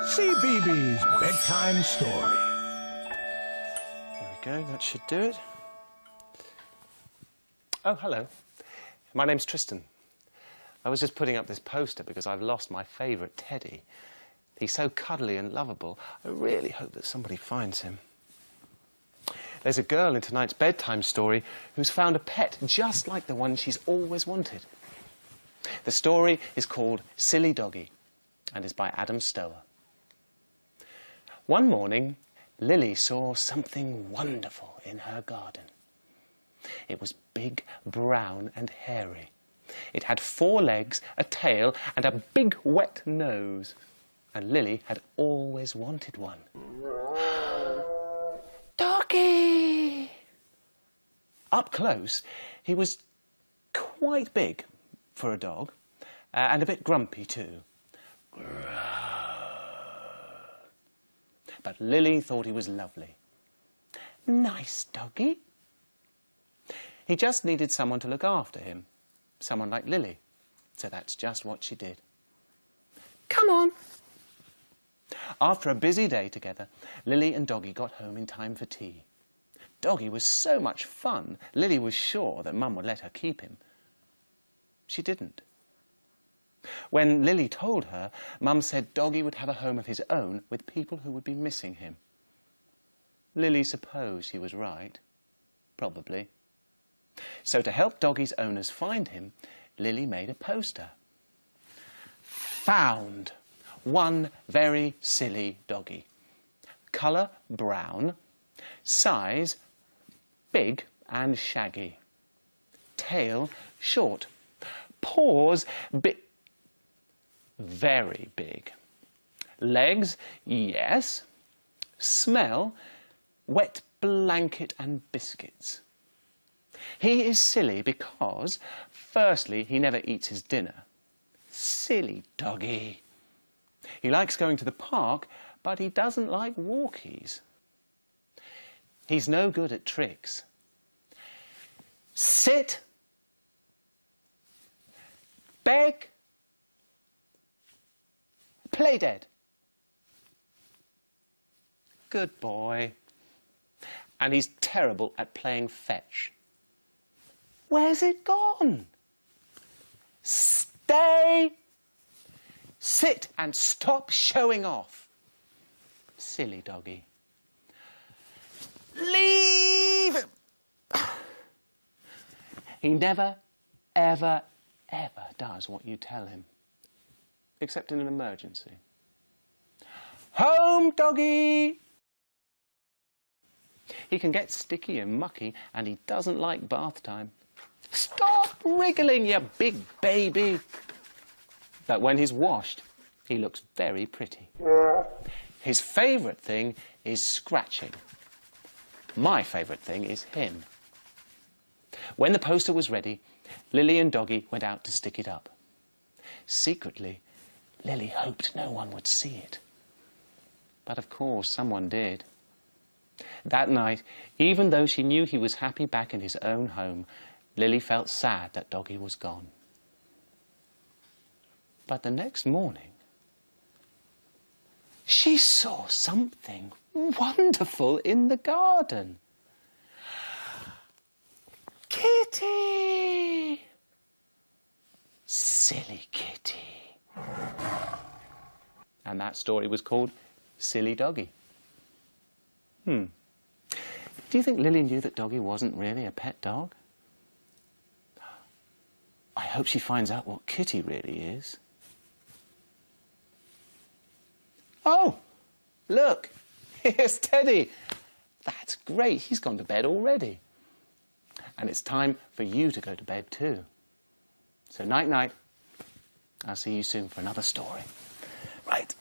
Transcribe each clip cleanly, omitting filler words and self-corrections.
CBeebies Bedtime Story. There we go, that should do it. Oh, hello. My name's Tristan. I was just putting up this poster because I've lost my favourite teddy. He's so cuddly and lovable. I really hope that somebody finds him. There's a girl in tonight's bedtime story who's found a pet just like the one she's always wanted. The story is called Silly Doggy and is by Adam Stower. One morning, Lily saw something wonderful in her garden. It was big, brown and hairy. It had 4 legs, a tail and a big wet nose. And Lily had always wanted one. Doggy! Up close, he was quite big for a dog, and a bit grumpy too. But Lily thought he was lovely. Nice doggy. He just needed someone to look after him, someone like Lily. So that's just what she did. Come on. After a busy day together, Lily and Doggy got home in time for tea. Doggy was so much fun, Lily was sure that Mum would let her keep him. She didn't. When Lily told her, Mum said Doggy would have a home of his own with people who would be missing him. Lily supposed she was right. Probably. So to help Doggy's owners find him, Lily made a poster. Found. One very silly doggy. Colour brown. Size big and shaggy. Tail short. Paws big. Very big. Legs, yes. Smell, wet blanket and biscuits. He is silly because, firstly, he never eats his dinner. Silly doggy. He likes going to the park, but he doesn't like walkies. He's no good at tricks. Sit. Beg. Play dead. Good boy. And he's terrible at playing fetch. Where's it gone? Stay. Sit and stop showing off. Silly doggy. Leave. He never, ever, ever does what you tell him. Except in an emergency. Home, doggy! He can get sticky and mucky, and he doesn't like bath time. Stop wriggling, you big baby! But when he's washed, he looks very pretty. His favourite thing is scratching. My favourite thing is him. When the poster was ready, Lily and Doggy went out to stick it up. Secretly, Lily hoped no one would see it. But of course, someone did. That night, even though she knew he was happy back in his own home, Lily felt sad that Doggy was gone. But the next morning, she saw something wonderful in the garden. Kitty! Silly kitty. And that story was called Silly Doggy. Do you think Lily knew that Doggy wasn't really a pet dog? I hope she finds out what Kitty really is. Oh, look, here's Teddy. That's great, he's gone to bed already. And it's time for you to go to bed too. So night-night. I'll see you soon for another story. Right,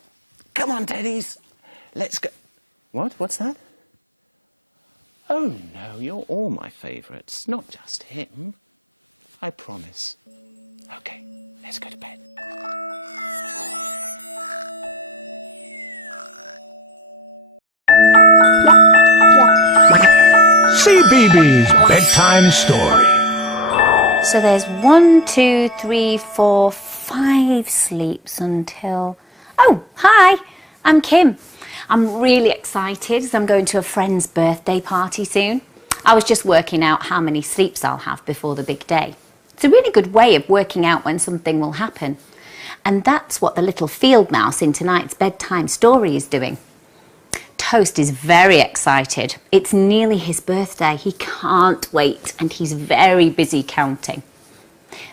come on, Teddies. Let's go. What? What's that? Oh, no, you're all my favourites, not just him. I promise. OK, let's go to bed. CBeebies Bedtime Story. So there's 1, 2, 3, 4, 5 sleeps until... Oh, hi! I'm Kim. I'm really excited as I'm going to a friend's birthday party soon. I was just working out how many sleeps I'll have before the big day. It's a really good way of working out when something will happen. And that's what the little field mouse in tonight's bedtime story is doing. Toast is very excited. It's nearly his birthday. He can't wait and he's very busy counting.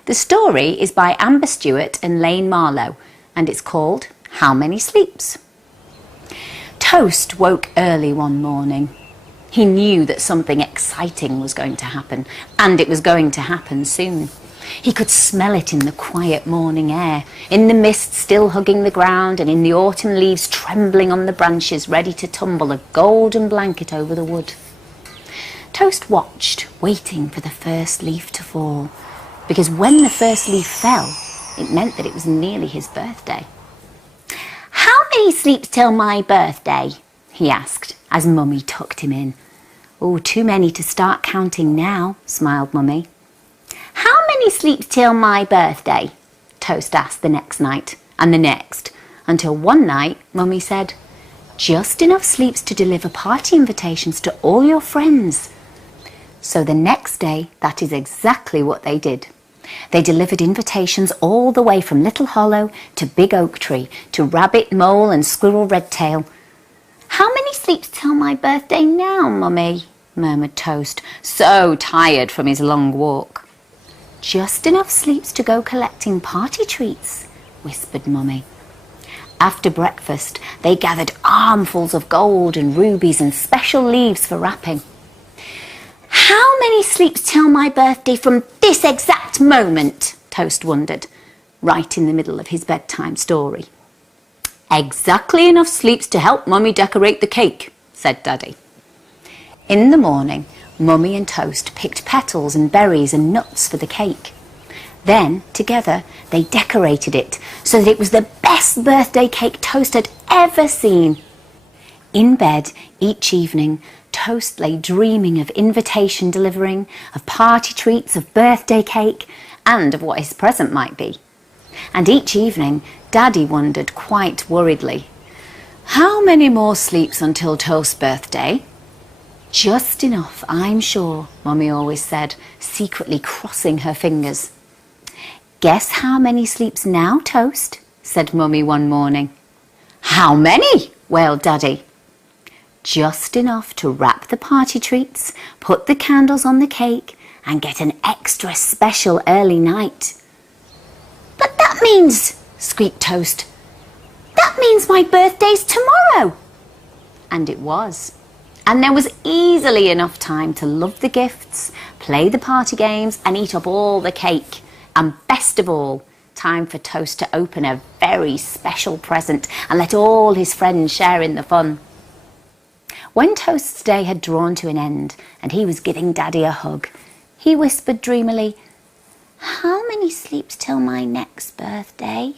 The story is by Amber Stewart and Lane Marlowe and it's called How Many Sleeps? Toast woke early one morning. He knew that something exciting was going to happen, and it was going to happen soon. He could smell it in the quiet morning air, in the mist still hugging the ground, and in the autumn leaves trembling on the branches, ready to tumble a golden blanket over the wood. Toast watched, waiting for the first leaf to fall, because when the first leaf fell, it meant that it was nearly his birthday. "How many sleeps till my birthday?" he asked, as Mummy tucked him in. "Oh, too many to start counting now," smiled Mummy. "How many sleeps till my birthday?" Toast asked the next night, and the next, until one night Mummy said, "Just enough sleeps to deliver party invitations to all your friends." So the next day, that is exactly what they did. They delivered invitations all the way from Little Hollow to Big Oak Tree to Rabbit, Mole and Squirrel Redtail. "How many sleeps till my birthday now, Mummy?" murmured Toast, so tired from his long walk. "Just enough sleeps to go collecting party treats," whispered Mummy. After breakfast, they gathered armfuls of gold and rubies and special leaves for wrapping. "How many sleeps till my birthday from this exact moment?" Toast wondered, right in the middle of his bedtime story. "Exactly enough sleeps to help Mummy decorate the cake," said Daddy. In the morning, Mummy and Toast picked petals and berries and nuts for the cake. Then, together, they decorated it so that it was the best birthday cake Toast had ever seen. In bed, each evening, Toast lay dreaming of invitation delivering, of party treats, of birthday cake, and of what his present might be. And each evening, Daddy wondered quite worriedly, "How many more sleeps until Toast's birthday?" "Just enough, I'm sure," Mummy always said, secretly crossing her fingers. "Guess how many sleeps now, Toast?" said Mummy one morning. "How many?" wailed Daddy. "Just enough to wrap the party treats, put the candles on the cake, and get an extra special early night." "But that means," squeaked Toast, "that means my birthday's tomorrow." And it was. And there was easily enough time to love the gifts, play the party games, and eat up all the cake. And best of all, time for Toast to open a very special present and let all his friends share in the fun. When Toast's day had drawn to an end and he was giving Daddy a hug, he whispered dreamily, "How many sleeps till my next birthday?"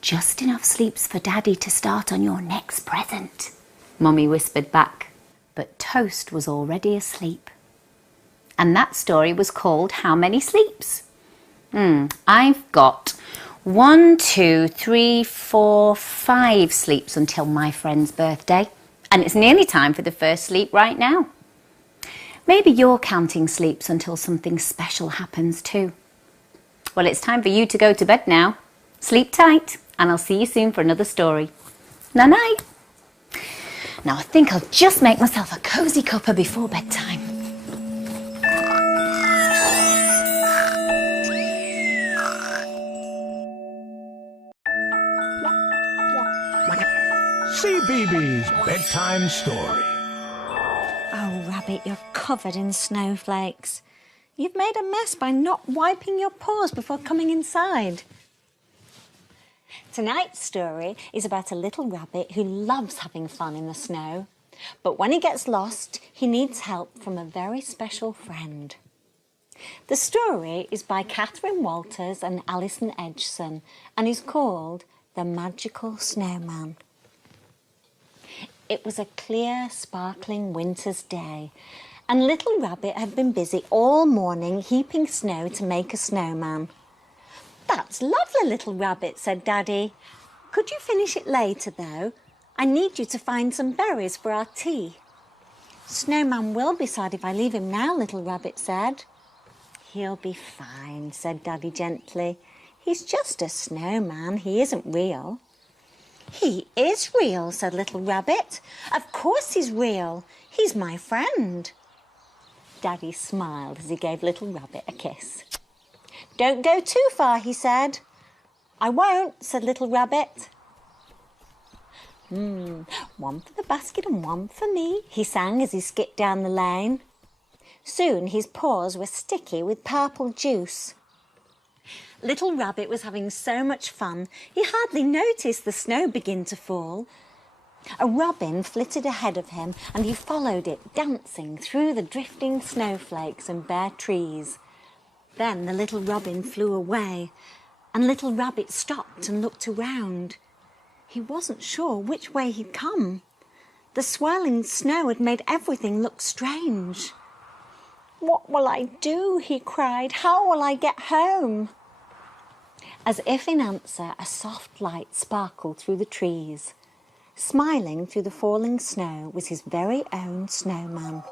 "Just enough sleeps for Daddy to start on your next present," Mummy whispered back. But Toast was already asleep. And that story was called How Many Sleeps? I've got 1, 2, 3, 4, 5 sleeps until my friend's birthday. And it's nearly time for the first sleep right now. Maybe you're counting sleeps until something special happens too. Well, it's time for you to go to bed now. Sleep tight, and I'll see you soon for another story. Night-night. Now I think I'll just make myself a cosy cuppa before bedtime. CBeebies Bedtime Story. Oh, Rabbit, you're covered in snowflakes. You've made a mess by not wiping your paws before coming inside. Tonight's story is about a little rabbit who loves having fun in the snow. But when he gets lost, he needs help from a very special friend. The story is by Catherine Walters and Alison Edgson and is called The Magical Snowman. It was a clear, sparkling winter's day, and Little Rabbit had been busy all morning heaping snow to make a snowman. "That's lovely, Little Rabbit," said Daddy. Could you finish it later, though? I need you to find some berries for our tea. Snowman will be sad if I leave him now, Little Rabbit said. He'll be fine, said Daddy gently. He's just a snowman, he isn't real. He is real, said Little Rabbit. Of course he's real. He's my friend. Daddy smiled as he gave Little Rabbit a kiss. Don't go too far, he said. I won't, said Little Rabbit. One for the basket and one for me, he sang as he skipped down the lane. Soon his paws were sticky with purple juice. Little Rabbit was having so much fun, he hardly noticed the snow begin to fall. A robin flitted ahead of him and he followed it, dancing through the drifting snowflakes and bare trees. Then the little robin flew away and Little Rabbit stopped and looked around. He wasn't sure which way he'd come. The swirling snow had made everything look strange. What will I do? He cried. How will I get home? As if in answer, a soft light sparkled through the trees. Smiling through the falling snow was his very own snowman.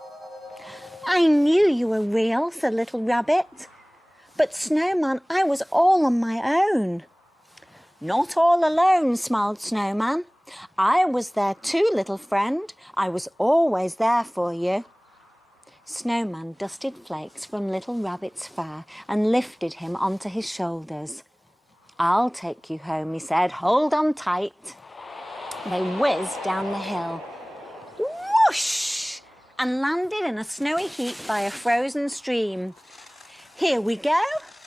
I knew you were real, said Little Rabbit. But Snowman, I was all on my own. Not all alone, smiled Snowman. I was there too, little friend. I was always there for you. Snowman dusted flakes from Little Rabbit's fur and lifted him onto his shoulders. I'll take you home, he said. Hold on tight. They whizzed down the hill. Whoosh! And landed in a snowy heap by a frozen stream. Here we go.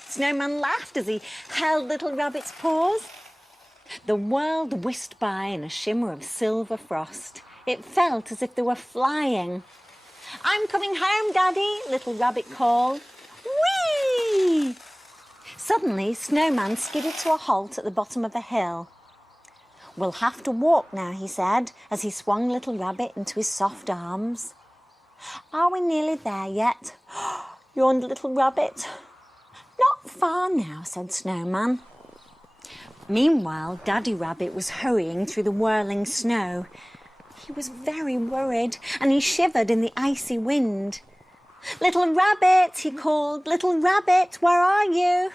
Snowman laughed as he held Little Rabbit's paws. The world whisked by in a shimmer of silver frost. It felt as if they were flying. I'm coming home, Daddy, Little Rabbit called. Whee! Suddenly, Snowman skidded to a halt at the bottom of a hill. We'll have to walk now, he said, as he swung Little Rabbit into his soft arms. Are we nearly there yet? Yawned Little Rabbit. Not far now, said Snowman. Meanwhile, Daddy Rabbit was hurrying through the whirling snow. He was very worried and he shivered in the icy wind. Little Rabbit, he called. Little Rabbit, where are you?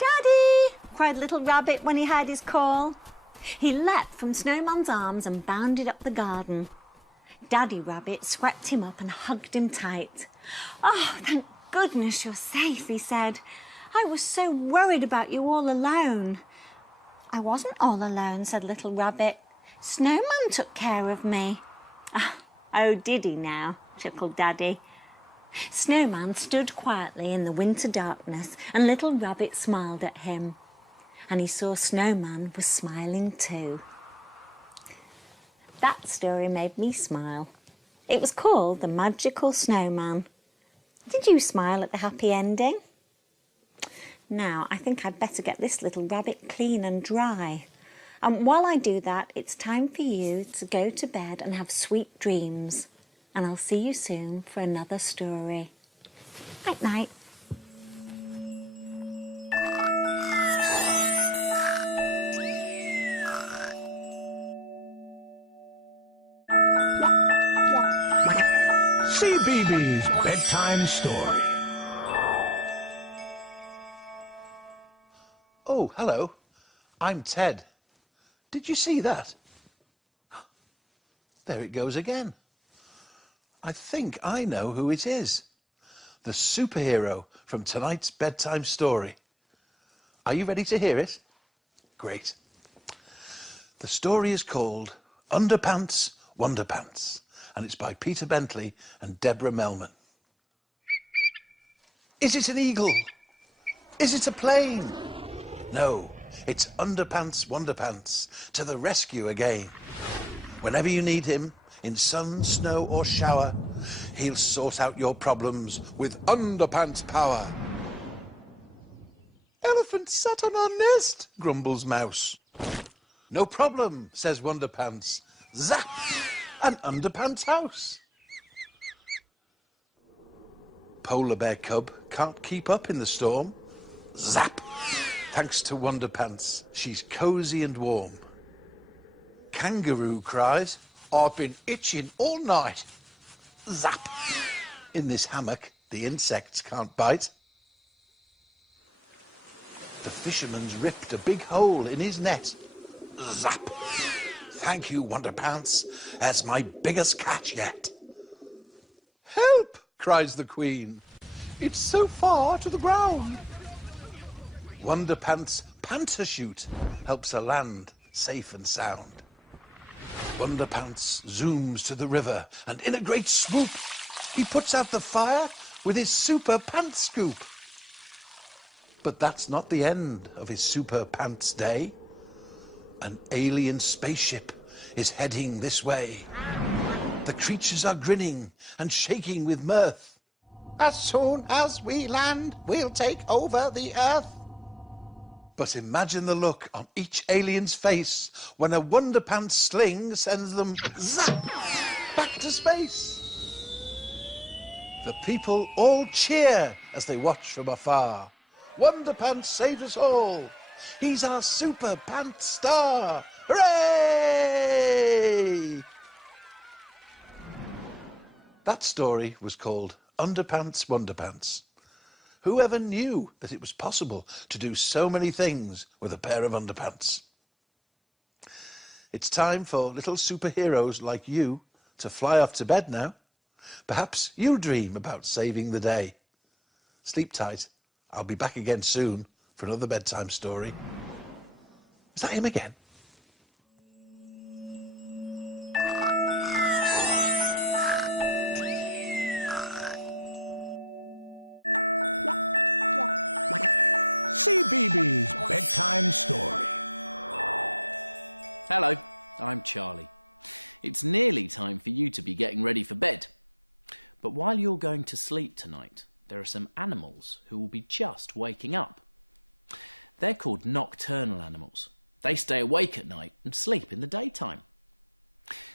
Daddy, cried Little Rabbit when he heard his call. He leapt from Snowman's arms and bounded up the garden. Daddy Rabbit swept him up and hugged him tight. Oh, thank goodness you're safe, he said. I was so worried about you all alone. I wasn't all alone, said Little Rabbit. Snowman took care of me. Oh, did he now? Chuckled Daddy. Snowman stood quietly in the winter darkness and Little Rabbit smiled at him. And he saw Snowman was smiling too. That story made me smile. It was called The Magical Snowman. Did you smile at the happy ending? Now, I think I'd better get this little rabbit clean and dry. And while I do that, it's time for you to go to bed and have sweet dreams. And I'll see you soon for another story. Night night. CBeebies Bedtime Story. Oh, hello. I'm Ted. Did you see that? There it goes again. I think I know who it is. The superhero from tonight's bedtime story. Are you ready to hear it? Great. The story is called Underpants Wonderpants, and it's by Peter Bentley and Deborah Melman. Is it an eagle? Is it a plane? No, it's Underpants Wonderpants to the rescue again. Whenever you need him, in sun, snow or shower, he'll sort out your problems with underpants power. Elephant sat on our nest, grumbles Mouse. No problem, says Wonderpants. Zap! An underpants house. Polar bear cub can't keep up in the storm. Zap! Thanks to Wonderpants, she's cosy and warm. Kangaroo cries, I've been itching all night. Zap! In this hammock, the insects can't bite. The fisherman's ripped a big hole in his net. Zap! Thank you, Wonderpants. That's my biggest catch yet. Help! Cries the Queen. It's so far to the ground. Wonderpants' Panterchute helps her land safe and sound. Wonderpants zooms to the river and in a great swoop, he puts out the fire with his super pants scoop. But that's not the end of his super pants day. An alien spaceship is heading this way. The creatures are grinning and shaking with mirth. As soon as we land, we'll take over the Earth. But imagine the look on each alien's face when a Wonderpants sling sends them zap back to space. The people all cheer as they watch from afar. Wonderpants saved us all. He's our super pants star. Hooray! That story was called Underpants Wonderpants. Whoever knew that it was possible to do so many things with a pair of underpants? It's time for little superheroes like you to fly off to bed now. Perhaps you'll dream about saving the day. Sleep tight. I'll be back again soon for another bedtime story. Is that him again? CBeebies Bedtime Story. Hello, I'm Charlie. It's nearly time for you to be getting ready for bed. But while you're going to sleep tonight, there are some animals who will be just waking up. They're called nocturnal animals. They stay awake at night and sleep in the daytime.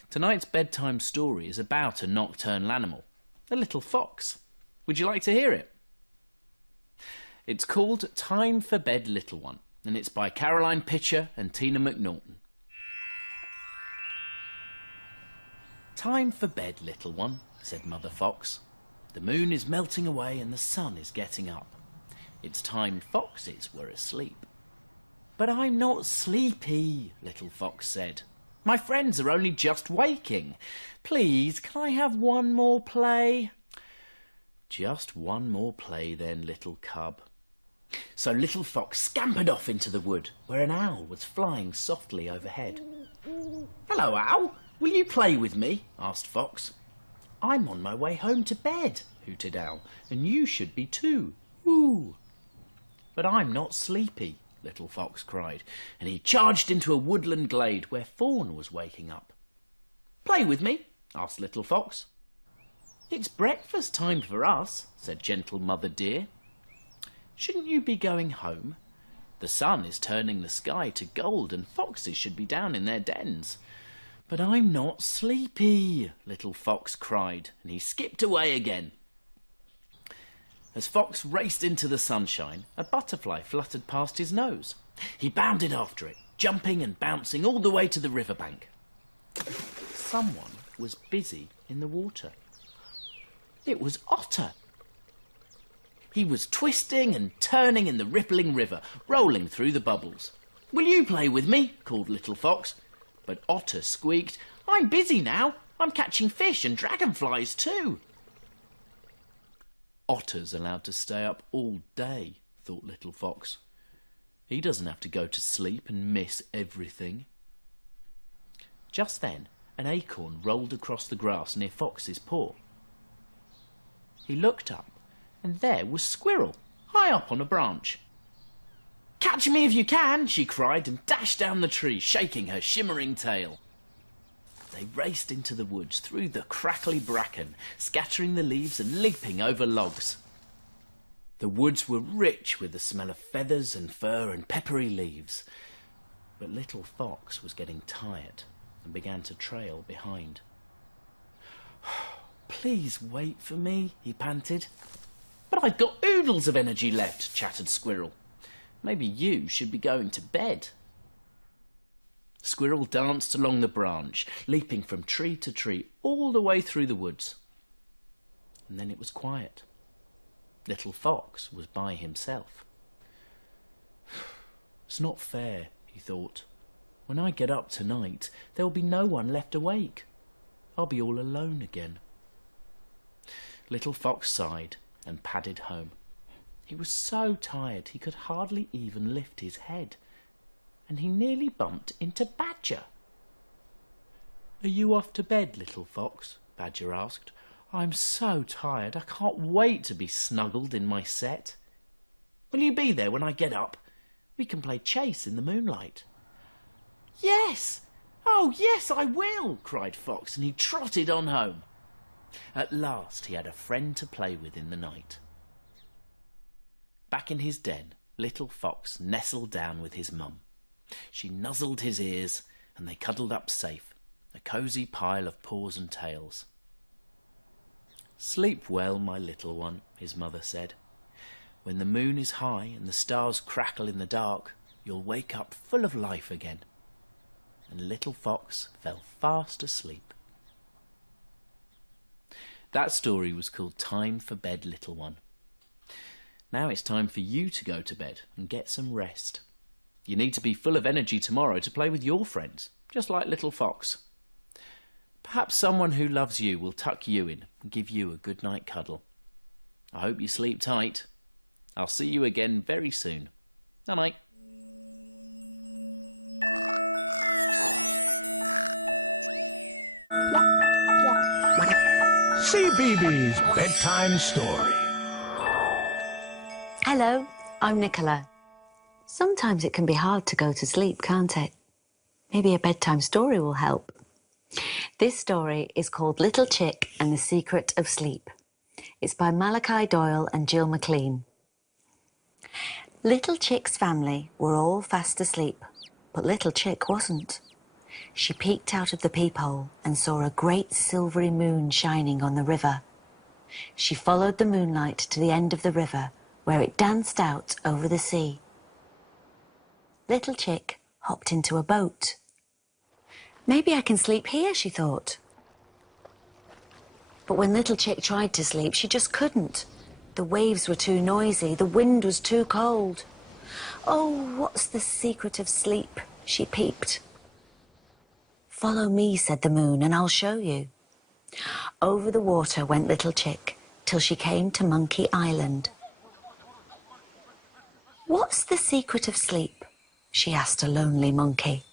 Tonight's bedtime story is about a nocturnal animal, a little fox. Would you like to hear it? It's called Time for Bed, Little One, and it's by Caroline Pitcher and Tina McNaughton. Time for bed, little one, said Mother Fox. The moon is melting away and the sun is getting up. It's time foxes were asleep. But I'm not sleepy, Little Fox said. My friends are only just waking. Please, can I have one more play? Just one more play then, little cub. So Little Fox scampered off into the wood, where an owl was flying softly overhead. Hello, Owl. Will you play with me? Asked Fox. I'm on my way home to bed, hooted Owl, and you should be too. Woo! But I'm not sleepy, Little Fox cried, and he charged into a woodland glade where Fawn was waking up. Play with me? Asked Little Fox. It's breakfast time for us, said gentle Mother Deer. Shouldn't you be going home? The sun is turning the sky to gold and foxes should be down in their dens. But I'm not sleepy, Little Fox cried, and he skipped away again. As Fox raced into the sunshine, a butterfly fluttered past his nose. He bounded after it, jumping and bouncing all the way to the riverbank. Someone was busy in the water. It was Otter. He was twisting and turning in the rippling river, rolling through the bubbles. Will you play with me? Called Little Fox. But Otter squeaked, I'm busy now. I'm catching fish and dragonflies too. Otter's allowed to stay up all day, thought Little Fox. He doesn't have to go to sleep and miss everything. Just then, an acorn rolled across the grass near Fox's paw. He looked up, and there was Squirrel, high up on a branch. Catch me if you can, she cried, and dashed down the tree, shaking her shimmering tail. They raced into the woods through the crackly bracken, scattering the leaves and leaping over logs. The woods were rich with the smell of feathers and fur and peppery leaves. But Little Fox was getting tired and began to trail behind. Please wait for me, he panted. But I've got oodles of energy left, chattered Squirrel. Maybe you should be going to bed. The squirrel danced along the branch, leaping from tree to tree all the way through the woods. And then it was quiet. Little Fox was by himself. It's not fair, he thought. When I get up tonight, there will be no one left awake. I'll be all alone again. Little Fox sighed and padded home. He was so tired he could hardly even lift his head, and he nearly bumped into Badger. "Are you off to bed, Little Fox?" Badger asked. "I'm so tired, I can't wait to be snuggled in my set. Will you be there when I get up? We can play chase in the moonlight." "Yes! Oh, yes, I will!" cried Fox, and he trotted on home. At last he had a friend to play with in the night. Back in his den, Little Fox nestled down with his mum. She nuzzled his ears, and they cuddled up safe, a cosy pile of paws and tails. "Sleep well, my little one," his mother said. "When the moon is high and the stars crackle in the dark, you'll wake up full of life again." And Little Fox fell fast asleep. That story was called Time for Bed, Little One. Now it's time for you to go to bed and get some rest. You need to be full of energy tomorrow to play with your friends, just like Little Fox. Perhaps someone who loves you will tuck you in and give you a good night cuddle. I hope you sleep tight. I'll see you again very soon. Night-night. CBeebies Bedtime Story. Hello, I'm Nicola. Sometimes it can be hard to go to sleep, can't it? Maybe a bedtime story will help. This story is called Little Chick and the Secret of Sleep. It's by Malachi Doyle and Jill McLean. Little Chick's family were all fast asleep, but Little Chick wasn't. She peeked out of the peephole and saw a great silvery moon shining on the river. She followed the moonlight to the end of the river, where it danced out over the sea. Little Chick hopped into a boat. Maybe I can sleep here, she thought. But when Little Chick tried to sleep, she just couldn't. The waves were too noisy, the wind was too cold. Oh, what's the secret of sleep? She peeped. Follow me, said the moon, and I'll show you. Over the water went Little Chick till she came to Monkey Island. What's the secret of sleep? She asked a lonely monkey.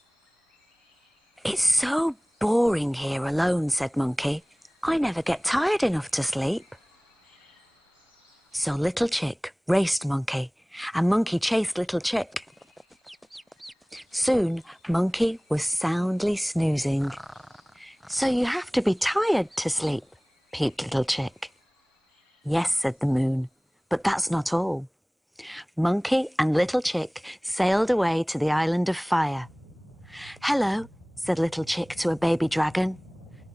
It's so boring here alone, said Monkey. I never get tired enough to sleep. So Little Chick raced Monkey, and Monkey chased Little Chick. Soon, Monkey was soundly snoozing. So you have to be tired to sleep, peeped Little Chick. Yes, said the moon, but that's not all. Monkey and Little Chick sailed away to the island of fire. Hello, said Little Chick to a baby dragon.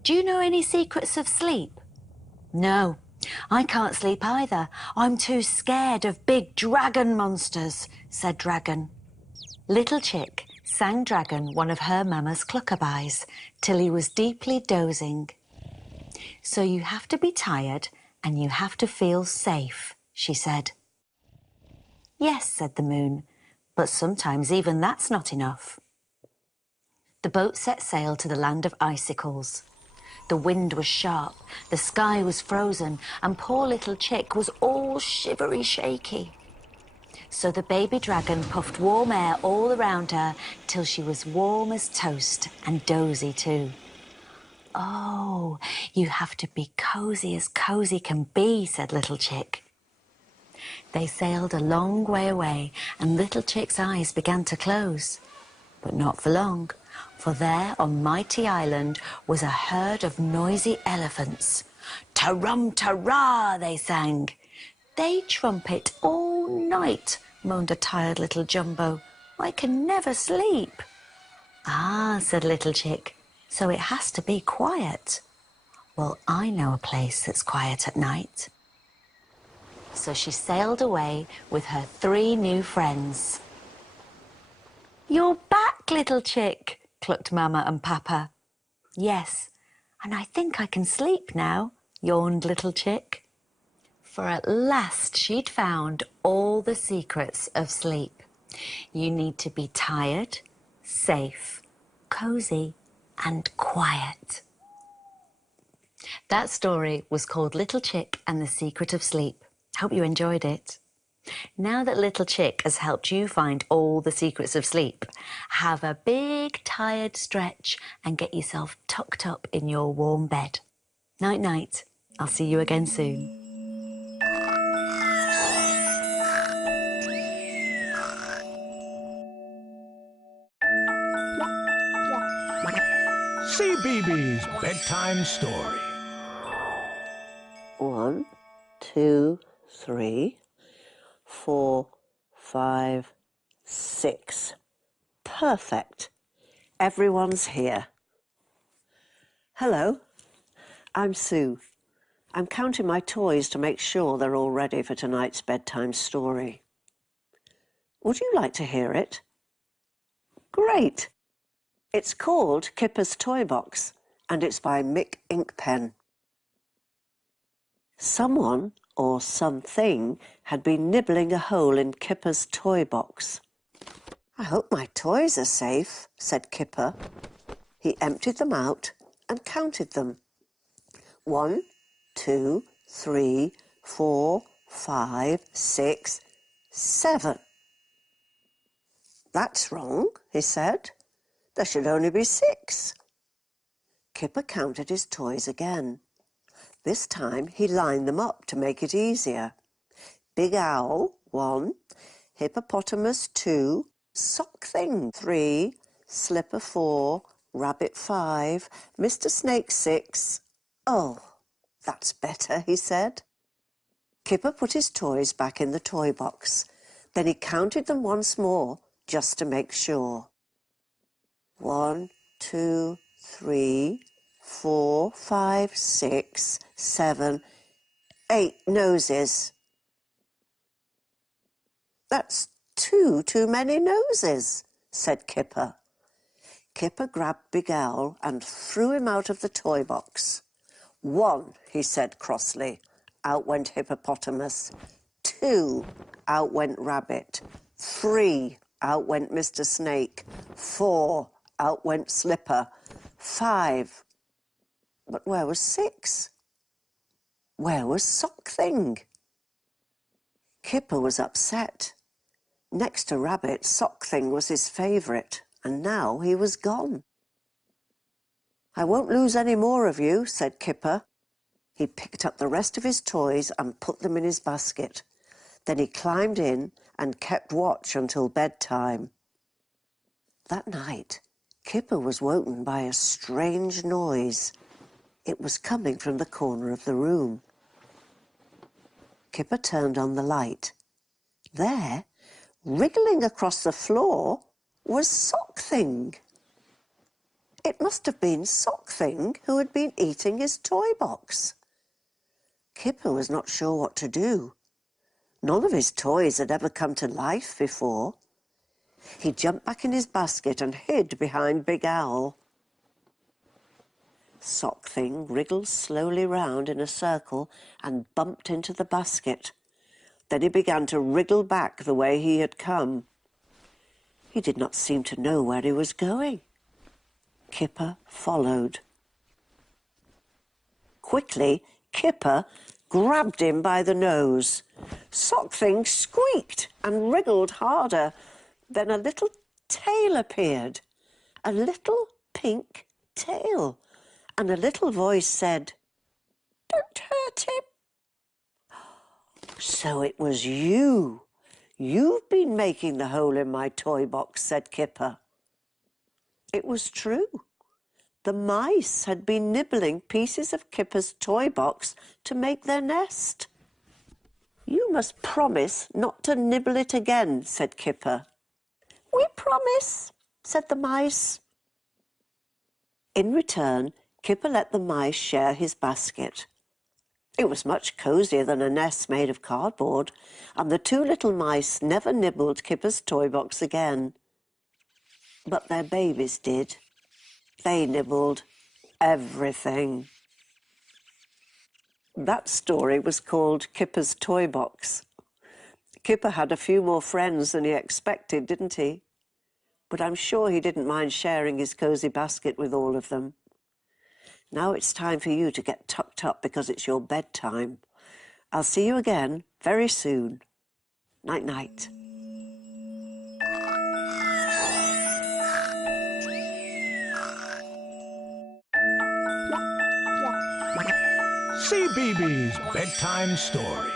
Do you know any secrets of sleep? No, I can't sleep either. I'm too scared of big dragon monsters, said Dragon. Little Chick sang Dragon one of her mamma's cluckabys till he was deeply dozing. So you have to be tired and you have to feel safe, she said. Yes, said the moon, but sometimes even that's not enough. The boat set sail to the land of icicles. The wind was sharp, the sky was frozen, and poor Little Chick was all shivery shaky. So the baby dragon puffed warm air all around her till she was warm as toast and dozy too. Oh, you have to be cosy as cosy can be, said Little Chick. They sailed a long way away, and Little Chick's eyes began to close. But not for long, for there on Mighty Island was a herd of noisy elephants. Ta-rum, ta-ra, they sang. They trumpet all night, moaned a tired little Jumbo. I can never sleep. Ah, said Little Chick, so it has to be quiet. Well, I know a place that's quiet at night. So she sailed away with her 3 new friends. luck, little chick, clucked Mamma and Papa. Yes, and I think I can sleep now, yawned little chick. For at last she'd found all the secrets of sleep. You need to be tired, safe, cosy, and quiet. That story was called Little Chick and the Secret of Sleep. Hope you enjoyed it. Now that Little Chick has helped you find all the secrets of sleep, have a big tired stretch and get yourself tucked up in your warm bed. Night night. I'll see you again soon. CBeebies Bedtime Story. 1, 2, 3, 4, 5, 6. Perfect. Everyone's here. Hello, I'm Sue. I'm counting my toys to make sure they're all ready for tonight's bedtime story. Would you like to hear it? Great. It's called Kippers Toy Box, and it's by Mick Inkpen. Someone or something had been nibbling a hole in Kipper's toy box. I hope my toys are safe, said Kipper. He emptied them out and counted them. 1, 2, 3, 4, 5, 6, 7. That's wrong, he said. There should only be 6. Kipper counted his toys again. This time he lined them up to make it easier. Big Owl, 1. Hippopotamus, 2. Sock Thing, 3. Slipper, 4. Rabbit, 5. Mr. Snake, 6. Oh, that's better, he said. Kipper put his toys back in the toy box. Then he counted them once more, just to make sure. 1, 2, 3, 4, 5, 6, 7, 8 noses. That's 2 too many noses, said Kipper. Kipper grabbed Big Owl and threw him out of the toy box. 1, he said crossly. Out went Hippopotamus. 2, out went Rabbit. 3, out went Mr. Snake. 4, out went Slipper. 5. But where was 6? Where was Sock Thing? Kipper was upset. Next to Rabbit, Sock Thing was his favourite, and now he was gone. I won't lose any more of you, said Kipper. He picked up the rest of his toys and put them in his basket. Then he climbed in and kept watch until bedtime. That night, Kipper was woken by a strange noise. It was coming from the corner of the room. Kipper turned on the light. There, wriggling across the floor, was Sock Thing. It must have been Sock Thing who had been eating his toy box. Kipper was not sure what to do. None of his toys had ever come to life before. He jumped back in his basket and hid behind Big Owl. Sock Thing wriggled slowly round in a circle and bumped into the basket. Then he began to wriggle back the way he had come. He did not seem to know where he was going. Kipper followed. Quickly, Kipper grabbed him by the nose. Sock Thing squeaked and wriggled harder. Then a little tail appeared, a little pink tail, and a little voice said, "Don't hurt him." So it was you. You've been making the hole in my toy box, said Kipper. It was true. The mice had been nibbling pieces of Kipper's toy box to make their nest. You must promise not to nibble it again, said Kipper. We promise, said the mice. In return, Kipper let the mice share his basket. It was much cosier than a nest made of cardboard, and the 2 little mice never nibbled Kipper's toy box again. But their babies did. They nibbled everything. That story was called Kippers Toy Box. Kipper had a few more friends than he expected, didn't he? But I'm sure he didn't mind sharing his cosy basket with all of them. Now it's time for you to get tucked up because it's your bedtime. I'll see you again very soon. Night-night. CBeebies Bedtime Story.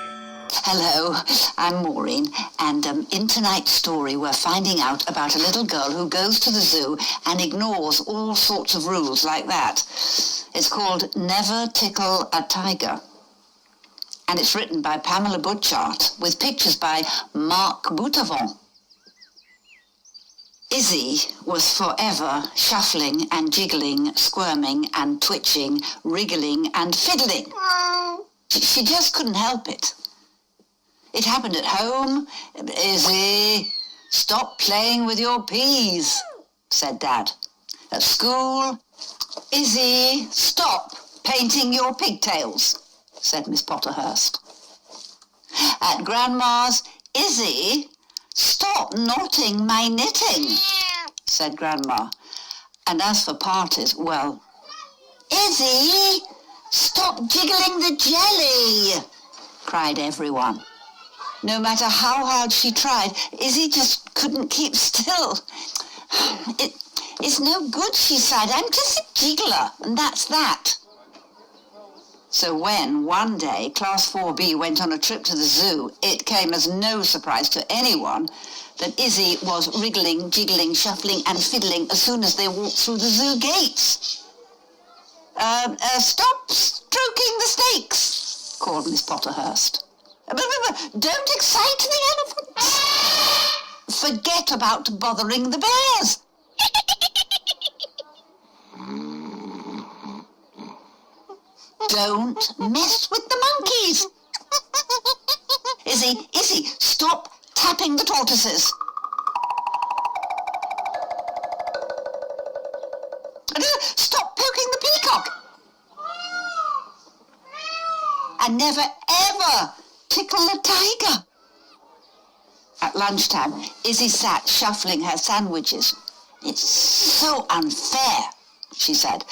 Hello, I'm Maureen, and in tonight's story we're finding out about a little girl who goes to the zoo and ignores all sorts of rules like that. It's called Never Tickle a Tiger. And it's written by Pamela Butchart with pictures by Marc Boutavant. Izzy was forever shuffling and jiggling, squirming and twitching, wriggling and fiddling. She just couldn't help it. It happened at home. Izzy, stop playing with your peas, said Dad. At school, Izzy, stop painting your pigtails, said Miss Potterhurst. At Grandma's, Izzy, stop knotting my knitting, said Grandma. And as for parties, well, Izzy, stop jiggling the jelly, cried everyone. No matter how hard she tried, Izzy just couldn't keep still. It's no good, she sighed. I'm just a jiggler, and that's that. So when, one day, Class 4B went on a trip to the zoo, it came as no surprise to anyone that Izzy was wriggling, jiggling, shuffling and fiddling as soon as they walked through the zoo gates. Stop stroking the snakes, called Miss Potterhurst. Don't excite the elephants. Forget about bothering the bears. Don't mess with the monkeys. Izzy, stop tapping the tortoises. Stop poking the peacock. And never, ever tickle a tiger. At lunchtime, Izzy sat shuffling her sandwiches. It's so unfair, she said.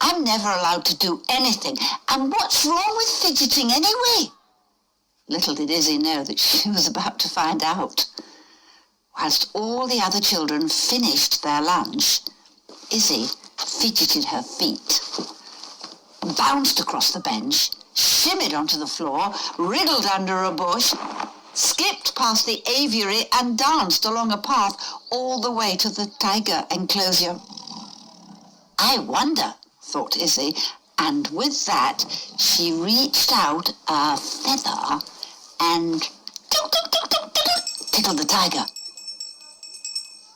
I'm never allowed to do anything. And what's wrong with fidgeting anyway? Little did Izzy know that she was about to find out. Whilst all the other children finished their lunch, Izzy fidgeted her feet, bounced across the bench, shimmied onto the floor, wriggled under a bush, skipped past the aviary and danced along a path all the way to the tiger enclosure. I wonder, thought Izzy, and with that she reached out a feather and tickled the tiger.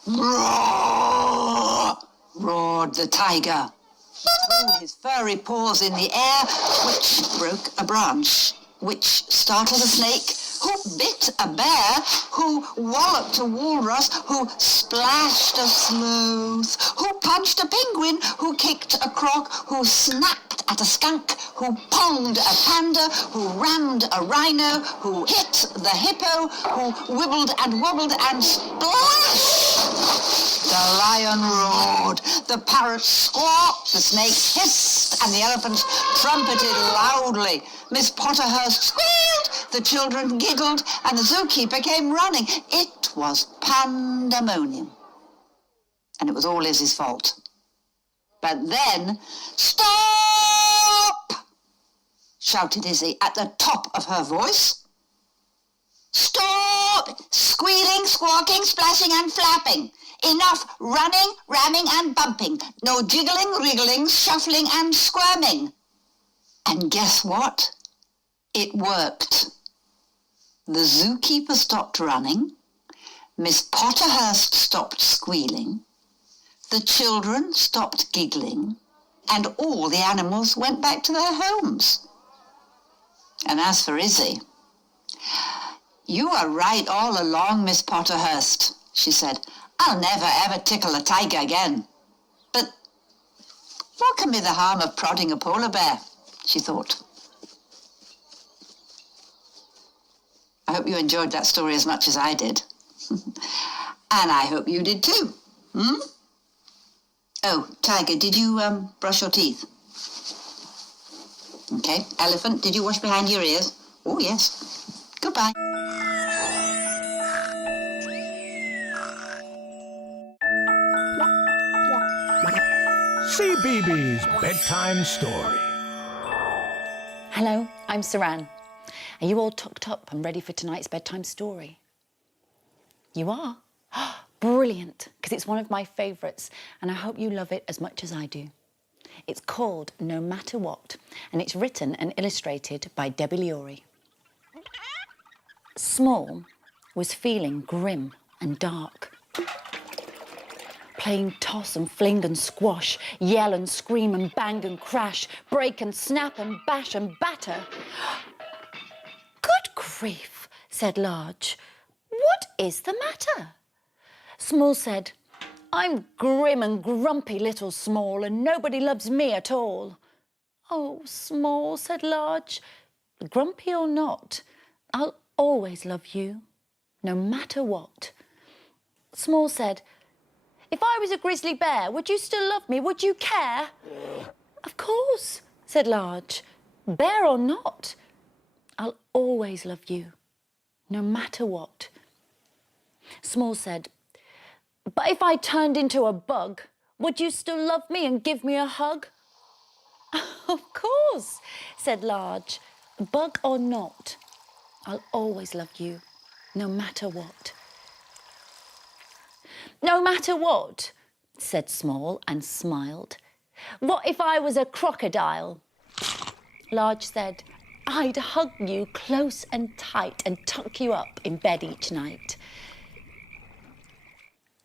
Roar! Roared the tiger. He threw his furry paws in the air, which broke a branch, which startled a snake, who bit a bear, who walloped a walrus, who splashed a sloth, who punched a penguin, who kicked a croc, who snapped at a skunk, who ponged a panda, who rammed a rhino, who hit the hippo, who wibbled and wobbled and splash! The lion roared, the parrot squawked, the snake hissed, and the elephant trumpeted loudly. Miss Potterhurst squealed, the children giggled, and the zookeeper came running. It was pandemonium. And it was all Izzy's fault. But then, stop! Shouted Izzy at the top of her voice. Stop! Squealing, squawking, splashing and flapping. Enough running, ramming and bumping. No jiggling, wriggling, shuffling and squirming. And guess what? It worked. The zookeeper stopped running. Miss Potterhurst stopped squealing. The children stopped giggling. And all the animals went back to their homes. And as for Izzy, you are right all along, Miss Potterhurst, she said. I'll never ever tickle a tiger again. But what can be the harm of prodding a polar bear, she thought. I hope you enjoyed that story as much as I did. And I hope you did too. Oh, Tiger, did you brush your teeth? Okay. Elephant, did you wash behind your ears? Oh, yes. Goodbye. CBeebies Bedtime Story. Hello, I'm Saran. Are you all tucked up and ready for tonight's bedtime story? You are? Brilliant, because it's one of my favourites and I hope you love it as much as I do. It's called No Matter What and it's written and illustrated by Debbie Leary. Small was feeling grim and dark. Playing toss and fling and squash, yell and scream and bang and crash, break and snap and bash and batter. Good grief, said Large. What is the matter? Small said, I'm grim and grumpy, little Small, and nobody loves me at all. Oh, Small, said Large, grumpy or not, I'll always love you, no matter what. Small said, if I was a grizzly bear, would you still love me? Would you care? Of course, said Large, bear or not, I'll always love you, no matter what. Small said, but if I turned into a bug, would you still love me and give me a hug? Of course, said Large, bug or not, I'll always love you, no matter what. No matter what, said Small and smiled. What if I was a crocodile? Large said, I'd hug you close and tight and tuck you up in bed each night.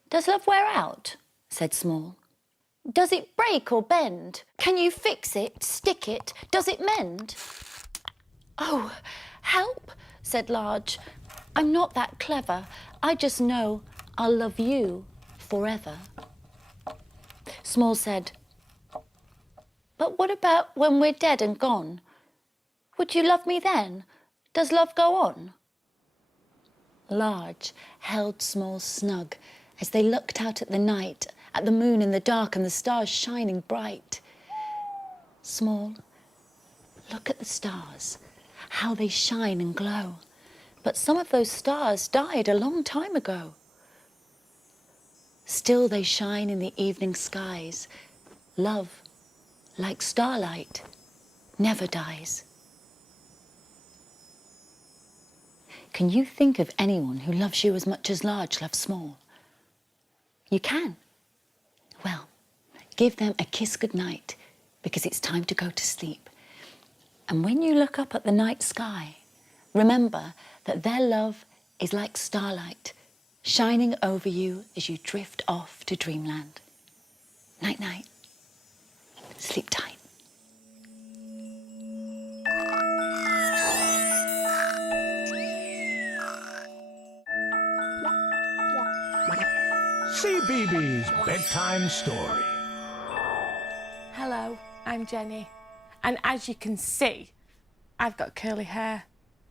Does love wear out? Said Small. Does it break or bend? Can you fix it, stick it? Does it mend? Oh, help, said Large. I'm not that clever. I just know I'll love you forever. Small said, but what about when we're dead and gone? Would you love me then? Does love go on? Large held Small snug as they looked out at the night, at the moon in the dark and the stars shining bright. Small, look at the stars, how they shine and glow. But some of those stars died a long time ago. Still they shine in the evening skies. Love, like starlight, never dies. Can you think of anyone who loves you as much as Large loves Small? You can. Well, give them a kiss goodnight because it's time to go to sleep. And when you look up at the night sky, remember that their love is like starlight, shining over you as you drift off to dreamland. Night-night. Sleep tight. CBeebies Bedtime Story. Hello, I'm Jenny. And as you can see, I've got curly hair.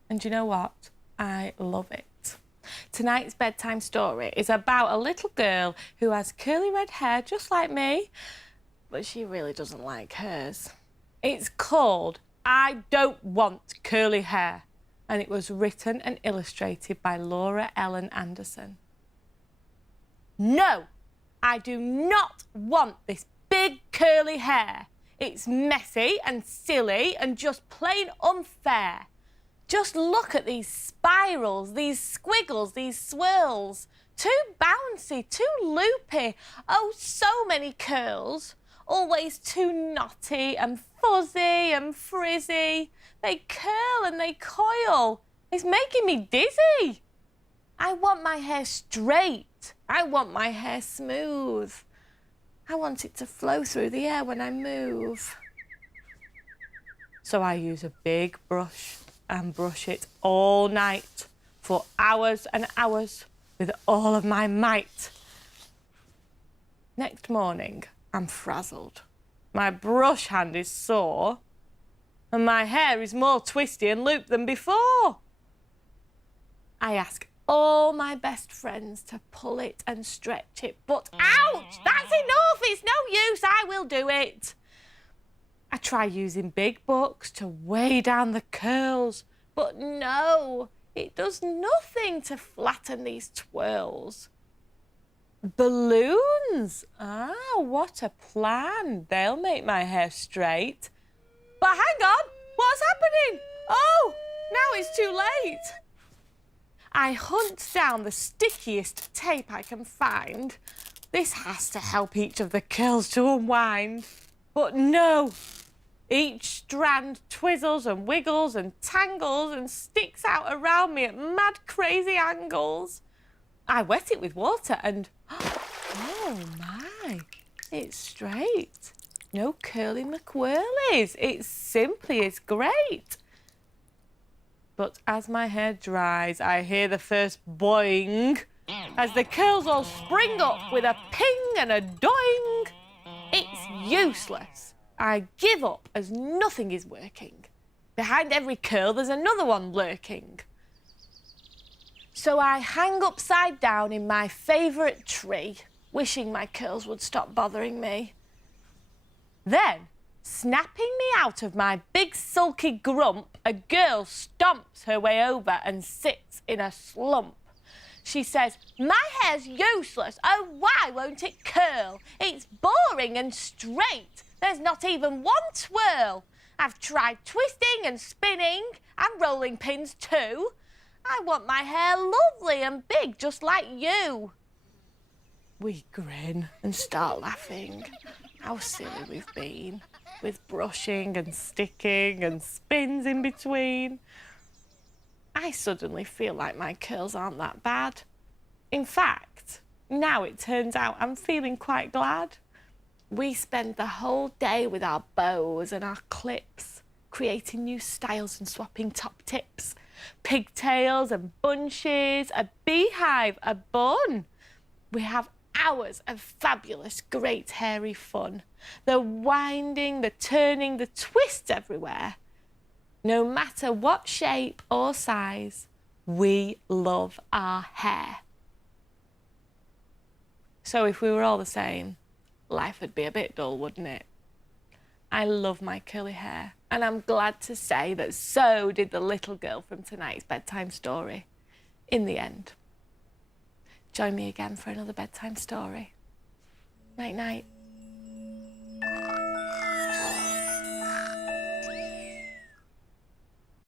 And you know what? I love it. Tonight's bedtime story is about a little girl who has curly red hair just like me, but she really doesn't like hers. It's called I Don't Want Curly Hair, and it was written and illustrated by Laura Ellen Anderson. No, I do not want this big curly hair. It's messy and silly and just plain unfair. Just look at these spirals, these squiggles, these swirls. Too bouncy, too loopy. Oh, so many curls. Always too knotty and fuzzy and frizzy. They curl and they coil. It's making me dizzy. I want my hair straight. I want my hair smooth. I want it to flow through the air when I move. So I use a big brush and brush it all night for hours and hours with all of my might. Next morning, I'm frazzled. My brush hand is sore, and my hair is more twisty and looped than before. I ask all my best friends to pull it and stretch it, but ouch! That's enough! It's no use, I will do it. I try using big books to weigh down the curls, but no, it does nothing to flatten these twirls. Balloons! Ah, what a plan. They'll make my hair straight. But hang on, what's happening? Oh, now it's too late. I hunt down the stickiest tape I can find. This has to help each of the curls to unwind. But no, each strand twizzles and wiggles and tangles and sticks out around me at mad, crazy angles. I wet it with water and, oh my, it's straight. No curly McWhirlies. It simply is great. But as my hair dries, I hear the first boing as the curls all spring up with a ping and a doing. It's useless. I give up as nothing is working. Behind every curl, there's another one lurking. So I hang upside down in my favourite tree, wishing my curls would stop bothering me. Then, snapping me out of my big sulky grump, a girl stomps her way over and sits in a slump. She says, "My hair's useless, oh why won't it curl? It's boring and straight, there's not even one twirl. I've tried twisting and spinning and rolling pins too. I want my hair lovely and big just like you." We grin and start laughing. How silly we've been, with brushing and sticking and spins in between. I suddenly feel like my curls aren't that bad. In fact, now it turns out I'm feeling quite glad. We spend the whole day with our bows and our clips, creating new styles and swapping top tips. Pigtails and bunches, a beehive, a bun. We have hours of fabulous, great hairy fun. The winding, the turning, the twists everywhere. No matter what shape or size, we love our hair. So if we were all the same, life would be a bit dull, wouldn't it? I love my curly hair, and I'm glad to say that so did the little girl from tonight's bedtime story. In the end. Join me again for another bedtime story. Night, night.